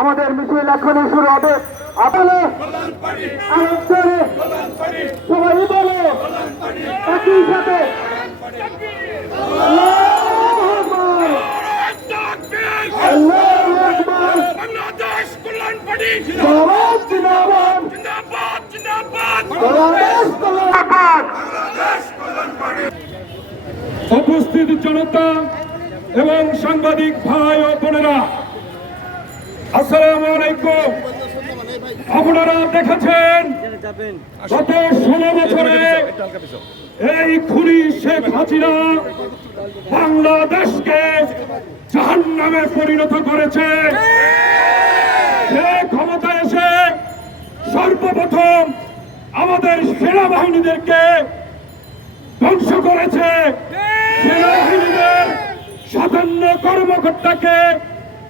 আমাদের মিছিল এখনই শুরু হবে। আপনারা সবাই বলো একই সাথে বাংলাদেশ কল্যাণ পার্টি জিন্দাবাদ জিন্দাবাদ জিন্দাবাদ জিন্দাবাদ বাংলাদেশ জিন্দাবাদ। উপস্থিত জনতা এবং সাংবাদিক ভাই ও বোনেরা, আসসালামু আলাইকুম। আপনারা দেখেছেন গত 16 বছরে এই খুনি শেখ হাসিনা বাংলাদেশকে জাহান্নামে পরিণত করেছে। সে ক্ষমতায় এসে সর্বপ্রথম আমাদের সেনাবাহিনীদেরকে ধ্বংস করেছে। সেনাবাহিনীদের 57 কর্মকর্তাকে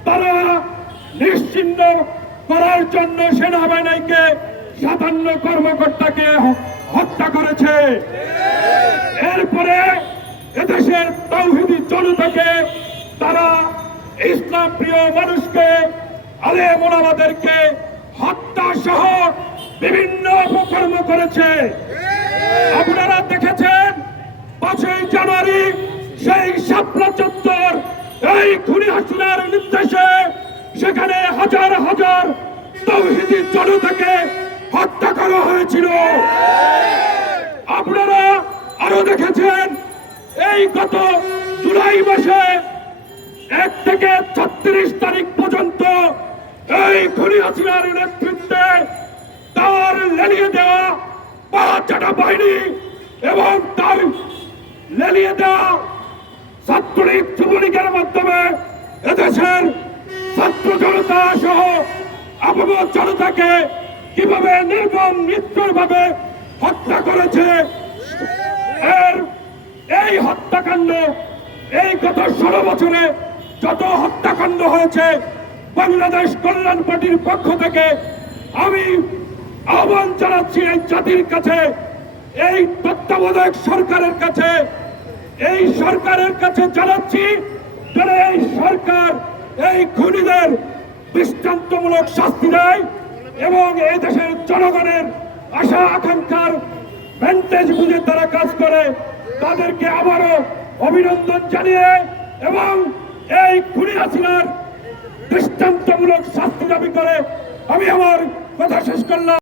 তারা নিশ্চিহ্ন করার জন্য সেনাবাহিনীকে 57 কর্মকর্তাকে হত্যা করেছে। এরপরে এদেশের তাওহীদি জনতাকে তারা ইসলাম প্রিয় মানুষকে আলেম ওলামাদেরকে হত্যা সহ বিভিন্ন অপকর্ম করেছে। আপনারা দেখেছেন 5ই জানুয়ারি সেই শাপলা চত্বর এই খুনি হাসিনার নির্দেশে সেখানে হাজার হাজার তাওহীদি জনতাকে হত্যা করা হয়েছিল। আপনারা আরো দেখেছেন এই গত জুলাই মাসে 1 থেকে 36 তারিখ পর্যন্ত এই খুনি হাসিনার নেতৃত্বে তার লেলিয়ে দেওয়া পাঁচটা বাহিনী এবং তার লেলিয়ে দেওয়া ছাত্রলীগ যুবলীগের মাধ্যমে এদেশের ছাত্র জনতা সহ আপামর জনতাকে কিভাবে নির্মম মৃত্যুর ভাবে হত্যা করেছে। এই হত্যাকাণ্ড এই গত 16 বছরে যত হত্যাকাণ্ড হয়েছে, বাংলাদেশ কল্যাণ পার্টির পক্ষ থেকে আমি আহ্বান জানাচ্ছি এই জাতির কাছে, এই তত্ত্বাবধায়ক সরকারের কাছে, এই সরকারের কাছে জানাচ্ছি যেন এই সরকার এই খুনিদের দৃষ্টান্তমূলক শাস্তি দেয় এবং এই দেশের জনগণের আশা আকাঙ্ক্ষার ভ্যান্টেজ বুঝে তারা কাজ করে। তাদেরকে আবারও অভিনন্দন জানিয়ে এবং এই খুনি হাসিনার দৃষ্টান্তমূলক শাস্তি দাবি করে আমি আমার কথা শেষ করলাম।